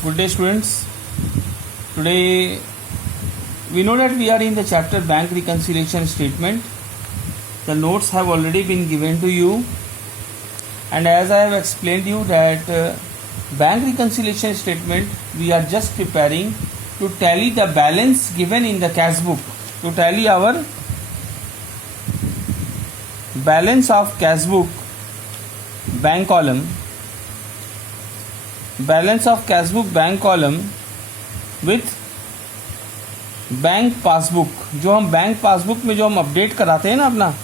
Good day, students. Today we know that we are in the chapter bank reconciliation statement. The notes have already been given to you, and as I have explained you that bank reconciliation statement we are just preparing to tally the balance given in the cash book, to tally our balance of cash book bank column, balance of cashbook bank column with bank passbook. जो हम bank passbook में जो हम update कराते हैं ना अपना,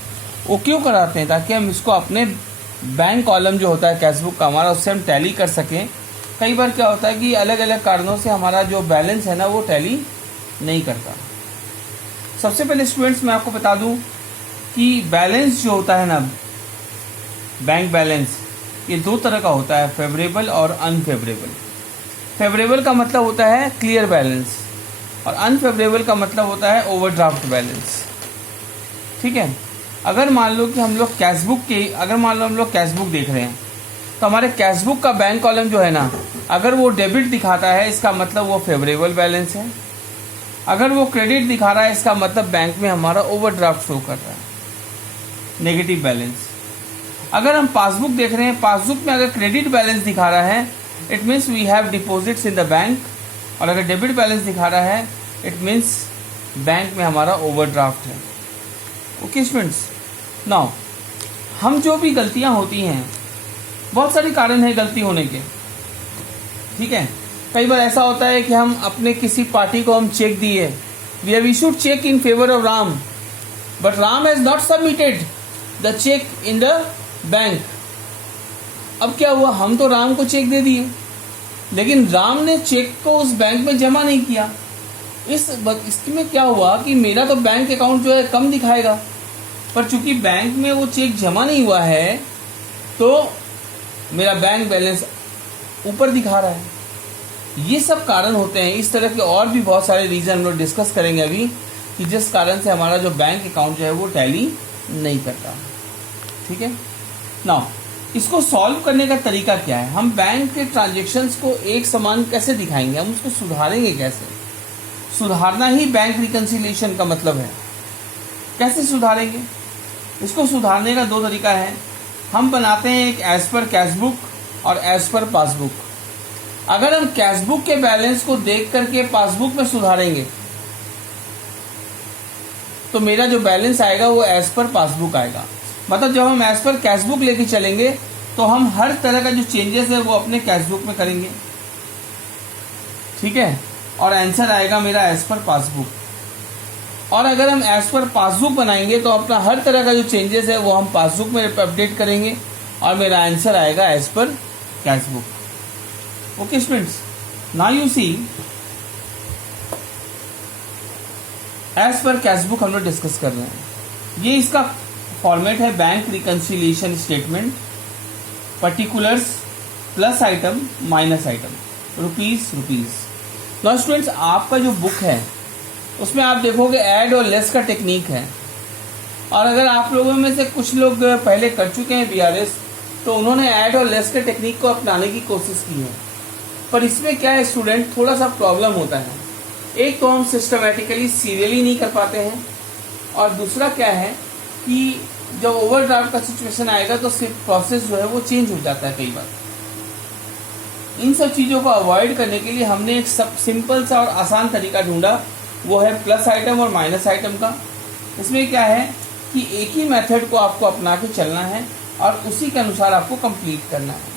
वो क्यों कराते हैं? ताकि हम इसको अपने बैंक कॉलम जो होता है कैशबुक का हमारा, उससे हम टैली कर सकें। कई बार क्या होता है कि अलग अलग कारणों से हमारा जो बैलेंस है ना वो टैली नहीं करता। सबसे पहले स्टूडेंट्स मैं आपको बता दूं कि बैलेंस जो होता है ना, बैंक बैलेंस, ये दो तरह का होता है, फेवरेबल और अनफेवरेबल। फेवरेबल का मतलब होता है क्लियर बैलेंस और अनफेवरेबल का मतलब होता है ओवरड्राफ्ट बैलेंस। ठीक है, अगर मान लो कि हम लोग कैशबुक देख रहे हैं तो हमारे कैशबुक का बैंक कॉलम जो है ना, अगर वो डेबिट दिखाता है इसका मतलब वो फेवरेबल बैलेंस है। अगर वो क्रेडिट दिखा रहा है इसका मतलब बैंक में हमारा ओवरड्राफ्ट शो कर रहा है, नेगेटिव बैलेंस। अगर हम पासबुक देख रहे हैं, पासबुक में अगर क्रेडिट बैलेंस दिखा रहा है it means we have deposits in the bank, और अगर डेबिट बैलेंस दिखा रहा है इट मीन्स बैंक में हमारा ओवरड्राफ्ट है। ओके स्टूडेंट्स, नाउ हम जो भी गलतियां होती हैं, बहुत सारे कारण हैं गलती होने के। ठीक है, कई बार ऐसा होता है कि हम अपने किसी पार्टी को हम चेक दिए, we have issued cheque in favour of Ram, but Ram has not submitted the cheque in the bank. अब क्या हुआ, हम तो राम को चेक दे दिए लेकिन राम ने चेक को उस बैंक में जमा नहीं किया। इसमें क्या हुआ कि मेरा तो बैंक अकाउंट जो है कम दिखाएगा, पर चूंकि बैंक में वो चेक जमा नहीं हुआ है तो मेरा बैंक बैलेंस ऊपर दिखा रहा है। ये सब कारण होते हैं। इस तरह के और भी बहुत सारे रीजन हम लोग डिस्कस करेंगे अभी, कि जिस कारण से हमारा जो बैंक अकाउंट जो है वो टैली नहीं करता। ठीक है, नाउ इसको सॉल्व करने का तरीका क्या है? हम बैंक के ट्रांजेक्शन्स को एक समान कैसे दिखाएंगे, हम उसको सुधारेंगे कैसे? सुधारना ही बैंक रिकंसिलिएशन का मतलब है। कैसे सुधारेंगे? इसको सुधारने का दो तरीका है। हम बनाते हैं एक एज पर कैशबुक और एज पर पासबुक। अगर हम कैशबुक के बैलेंस को देख करके पासबुक में सुधारेंगे तो मेरा जो बैलेंस आएगा वो एज पर पासबुक आएगा। मतलब जब हम एज पर कैशबुक लेके चलेंगे तो हम हर तरह का जो चेंजेस है वो अपने कैशबुक में करेंगे। ठीक है, और आंसर आएगा मेरा एज पर पासबुक। और अगर हम एज पर पासबुक बनाएंगे तो अपना हर तरह का जो चेंजेस है वो हम पासबुक में अपडेट करेंगे और मेरा आंसर आएगा as per cashbook. Okay students, now you see as per cashbook हम लोग डिस्कस कर रहे हैं। ये इसका फॉर्मेट है bank reconciliation statement, particulars plus item minus item, rupees. Now students, आपका जो बुक है उसमें आप देखोगे ऐड और लेस का टेक्निक है, और अगर आप लोगों में से कुछ लोग पहले कर चुके हैं बीआरएस तो उन्होंने ऐड और लेस के टेक्निक को अपनाने की कोशिश की है। पर इसमें क्या है स्टूडेंट, थोड़ा सा प्रॉब्लम होता है। एक तो हम सिस्टमेटिकली सीरियली नहीं कर पाते हैं, और दूसरा क्या है कि जब ओवरड्राफ्ट का सिचुएशन आएगा तो सिर्फ प्रोसेस जो है वो चेंज हो जाता है कई बार। इन सब चीज़ों को अवॉइड करने के लिए हमने एक सब सिंपल सा और आसान तरीका ढूंढा, वो है प्लस आइटम और माइनस आइटम का। इसमें क्या है कि एक ही मेथड को आपको अपना के चलना है और उसी के अनुसार आपको कंप्लीट करना है।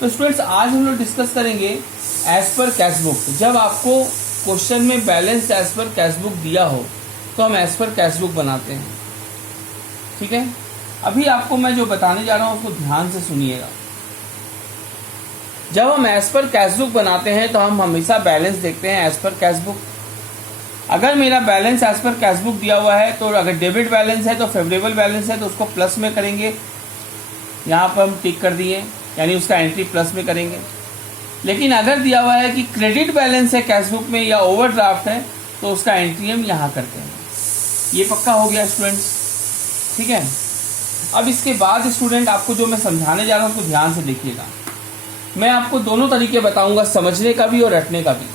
तो स्टूडेंट्स, आज हम लोग डिस्कस करेंगे एज पर कैशबुक। जब आपको क्वेश्चन में बैलेंस एज पर कैशबुक दिया हो तो हम एज पर कैशबुक बनाते हैं। ठीक है, अभी आपको मैं जो बताने जा रहा हूं उसको ध्यान से सुनिएगा। जब हम एज पर कैशबुक बनाते हैं तो हम हमेशा बैलेंस देखते हैं एज पर कैशबुक। अगर मेरा बैलेंस एज पर कैशबुक दिया हुआ है तो अगर डेबिट बैलेंस है तो फेवरेबल बैलेंस है तो उसको प्लस में करेंगे। यहाँ पर हम टिक कर दिए, यानी उसका एंट्री प्लस में करेंगे। लेकिन अगर दिया हुआ है कि क्रेडिट बैलेंस है कैशबुक में या ओवरड्राफ्ट है तो उसका एंट्री हम यहाँ करते हैं। ये पक्का हो गया स्टूडेंट्स? ठीक है, अब इसके बाद स्टूडेंट आपको जो मैं समझाने जा रहा हूँ उसको ध्यान से देखिएगा। मैं आपको दोनों तरीके बताऊंगा, समझने का भी और रटने का भी।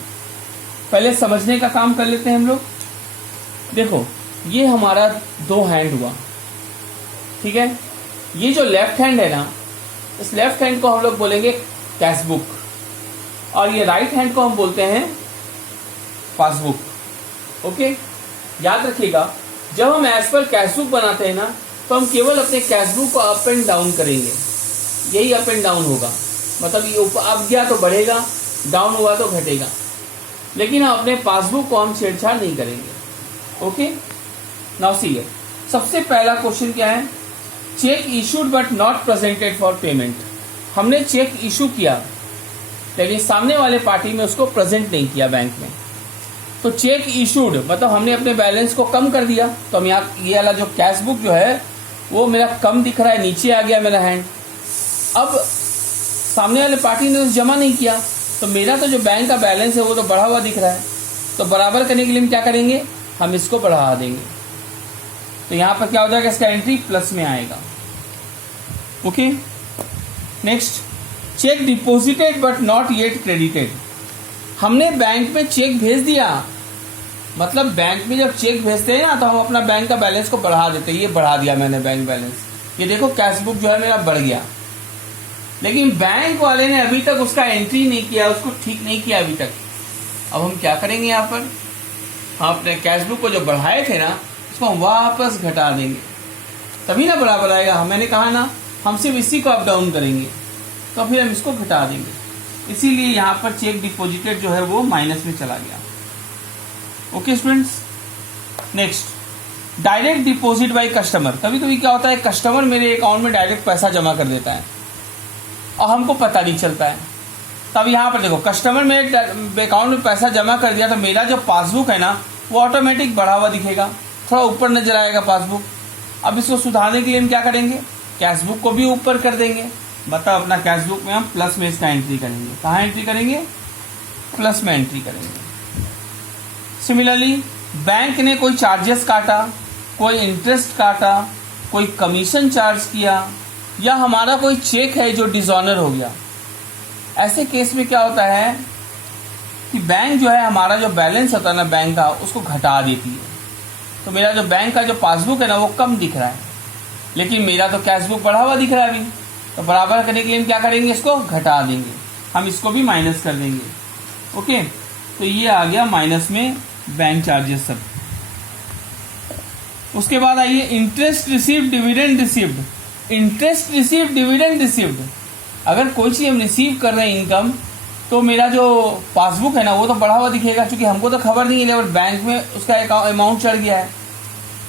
पहले समझने का काम कर लेते हैं हम लोग। देखो, ये हमारा 2 हैंड हुआ, ठीक है। ये जो लेफ्ट हैंड है ना, इस लेफ्ट हैंड को हम लोग बोलेंगे कैश बुक, और ये राइट हैंड को हम बोलते हैं पासबुक। ओके, याद रखिएगा, जब हम एज पर कैश बुक बनाते हैं ना, तो हम केवल अपने कैश बुक को अप एंड डाउन करेंगे। यही अप एंड डाउन होगा, मतलब ये ऊपर अप गया तो बढ़ेगा, डाउन हुआ तो घटेगा, लेकिन हम अपने पासबुक को हम छेड़छाड़ नहीं करेंगे। ओके, नाउ सी है, सबसे पहला क्वेश्चन क्या है? Check issued but not presented for payment. हमने चेक इशू किया, लेकिन सामने वाले पार्टी में उसको प्रेजेंट नहीं किया बैंक में। तो चेक इशूड मतलब हमने अपने बैलेंस को कम कर दिया। तो हम यहाँ, ये वाला जो कैश बुक जो है वो मेरा कम दिख रहा है, नीचे आ गया मेरा हैंड। अब सामने वाले पार्टी ने तो जमा नहीं किया, तो मेरा तो जो बैंक का बैलेंस है वो तो बढ़ा हुआ दिख रहा है। तो बराबर करने के लिए हम क्या करेंगे? हम इसको बढ़ा देंगे। तो यहाँ पर क्या हो जाएगा? इसका एंट्री प्लस में आएगा। Okay, next, check deposited but not yet credited. हमने बैंक में चेक भेज दिया, मतलब बैंक में जब चेक भेजते हैं ना, तो हम अपना बैंक का बैलेंस को बढ़ा देते हैं। ये बढ़ा दिया मैंने बैंक बैलेंस, ये देखो कैश बुक जो है मेरा बढ़ गया, लेकिन बैंक वाले ने अभी तक उसका एंट्री नहीं किया, उसको ठीक नहीं किया अभी तक। अब हम क्या करेंगे? यहाँ पर हम अपने कैश बुक को जो बढ़ाए थे ना, उसको हम वापस घटा देंगे, तभी ना बराबर आएगा। मैंने कहा ना, हम सिर्फ इसी को अप डाउन करेंगे, तो फिर हम इसको घटा देंगे। इसीलिए यहाँ पर चेक डिपॉजिटेड जो है वो माइनस में चला गया। Okay students, next, direct deposit by customer. कभी कभी क्या होता है, कस्टमर मेरे अकाउंट में डायरेक्ट पैसा जमा कर देता है और हमको पता नहीं चलता है। तब यहाँ पर देखो, कस्टमर मेरे अकाउंट में पैसा जमा कर दिया, तो मेरा जो पासबुक है ना, वो ऑटोमेटिक बढ़ा हुआ दिखेगा, थोड़ा ऊपर नजर आएगा पासबुक। अब इसको सुधारने के लिए हम क्या करेंगे? कैश बुक को भी ऊपर कर देंगे, मतलब अपना कैश बुक में हम प्लस में इसका एंट्री करेंगे। कहाँ एंट्री करेंगे? प्लस में एंट्री करेंगे। सिमिलरली, बैंक ने कोई चार्जेस काटा, कोई इंटरेस्ट काटा, कोई कमीशन चार्ज किया, या हमारा कोई चेक है जो डिसऑनर हो गया, ऐसे केस में क्या होता है कि बैंक जो है हमारा जो बैलेंस होता है ना बैंक का, उसको घटा देती है। तो मेरा जो बैंक का जो पासबुक है ना, वो कम दिख रहा है, लेकिन मेरा तो कैश बुक बढ़ा हुआ दिख रहा है अभी। तो बराबर करने के लिए हम क्या करेंगे? इसको घटा देंगे, हम इसको भी माइनस कर देंगे। ओके, तो ये आ गया माइनस में बैंक चार्जेस सब। उसके बाद आइए interest received, dividend received. Interest received, dividend received, अगर कोई चीज़ हम रिसीव कर रहे हैं इनकम, तो मेरा जो पासबुक है ना, वो तो बढ़ा हुआ दिखेगा, क्योंकि हमको तो खबर नहीं है, लेकिन बैंक में उसका अमाउंट चढ़ गया है,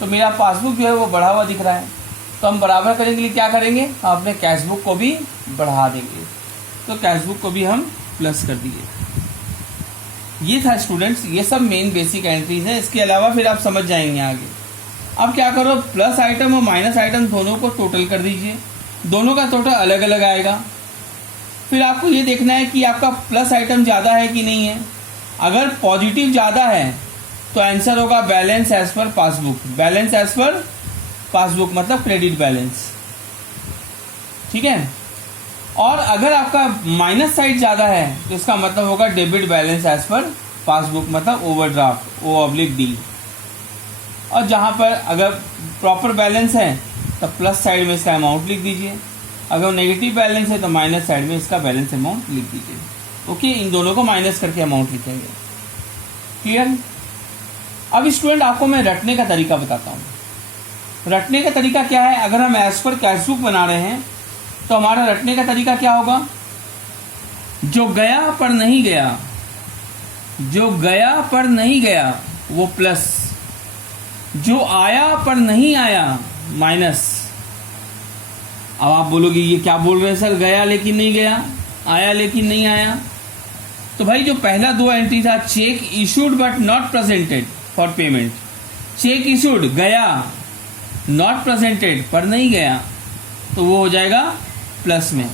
तो मेरा पासबुक जो है वो बढ़ा हुआ दिख रहा है। तो हम बराबर करने के लिए क्या करेंगे? हम अपने कैश बुक को भी बढ़ा देंगे। तो कैश बुक को भी हम प्लस कर दिए। ये था स्टूडेंट्स, ये सब मेन बेसिक एंट्रीज है। इसके अलावा फिर आप समझ जाएंगे आगे। अब क्या करो, प्लस आइटम और माइनस आइटम दोनों को टोटल कर दीजिए, दोनों का टोटल अलग अलग आएगा। फिर आपको ये देखना है कि आपका प्लस आइटम ज़्यादा है कि नहीं है। अगर पॉजिटिव ज़्यादा है तो आंसर होगा balance as per passbook. Balance as per passbook मतलब क्रेडिट बैलेंस, ठीक है। और अगर आपका माइनस साइड ज़्यादा है तो इसका मतलब होगा debit balance as per passbook, मतलब ओवरड्राफ्ट, O/D। और जहाँ पर अगर प्रॉपर बैलेंस है तो प्लस साइड में इसका अमाउंट लिख दीजिए, अगर नेगेटिव बैलेंस है तो माइनस साइड में इसका बैलेंस अमाउंट लिख दीजिए। ओके, इन दोनों को माइनस करके अमाउंट लिखेंगे। क्लियर? अब स्टूडेंट आपको मैं रटने का तरीका बताता हूँ। रटने का तरीका क्या है? अगर हम एज पर कैश बुक बना रहे हैं तो हमारा रटने का तरीका क्या होगा? जो गया पर नहीं गया, जो गया पर नहीं गया वो प्लस, जो आया पर नहीं आया माइनस। अब आप बोलोगे ये क्या बोल रहे हैं सर, गया लेकिन नहीं गया, आया लेकिन नहीं आया। तो भाई जो पहला 2 एंट्री था, check issued but not presented for payment, check issued गया, नॉट प्रेजेंटेड पर नहीं गया, तो वो हो जाएगा प्लस में।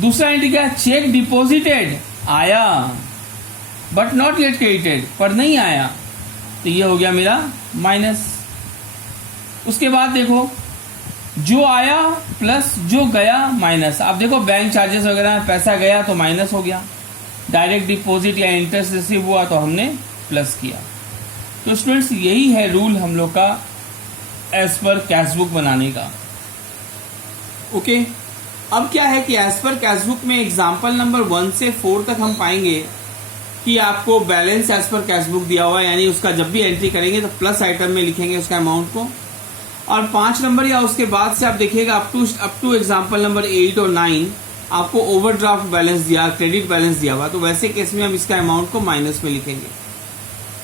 दूसरा एंट्री क्या है? चेक डिपॉजिटेड आया बट नॉट येट क्रेडिटेड, पर नहीं आया, तो ये हो गया मेरा माइनस। उसके बाद देखो जो आया प्लस जो गया माइनस। आप देखो बैंक चार्जेस वगैरह में पैसा गया तो माइनस हो गया, डायरेक्ट डिपॉजिट या इंटरेस्ट रिसीव हुआ तो हमने प्लस किया। तो स्टूडेंट्स यही है रूल हम लोग का एज पर कैश बुक बनाने का। ओके, अब क्या है कि एज पर कैश बुक में एग्जाम्पल नंबर 1 से 4 तक हम पाएंगे कि आपको balance as per cash book दिया हुआ है, यानी उसका जब भी एंट्री करेंगे तो प्लस आइटम में लिखेंगे उसका अमाउंट को। और 5 नंबर या उसके बाद से आप देखिएगा अप टू एग्जाम्पल नंबर 8 और 9 आपको ओवरड्राफ्ट बैलेंस दिया, क्रेडिट बैलेंस दिया हुआ, तो वैसे केस में हम इसका अमाउंट को माइनस में लिखेंगे।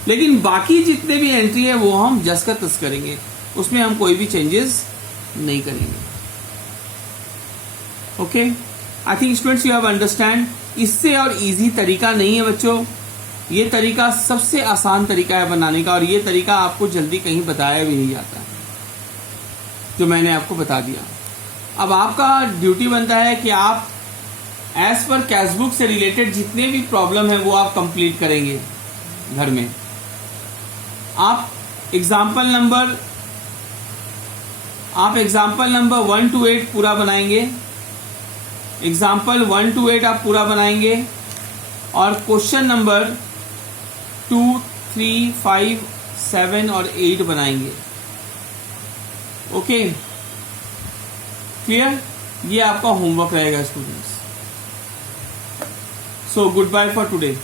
लेकिन बाकी जितने भी एंट्री है वो हम जस का तस करेंगे, उसमें हम कोई भी चेंजेस नहीं करेंगे। Okay, I think students you have understand. इससे और इजी तरीका नहीं है बच्चों, ये तरीका सबसे आसान तरीका है बनाने का, और ये तरीका आपको जल्दी कहीं बताया भी नहीं जाता है, जो मैंने आपको बता दिया। अब आपका ड्यूटी बनता है कि आप एज पर कैश बुक से रिलेटेड जितने भी प्रॉब्लम है वो आप कंप्लीट करेंगे घर में। आप एग्जाम्पल नंबर 1 to 8 पूरा बनाएंगे, एग्जाम्पल 1 to 8 आप पूरा बनाएंगे, और क्वेश्चन नंबर 2, 3, 5, 7 और 8 बनाएंगे। Okay, clear? ये आपका होमवर्क रहेगा students. So good bye for today.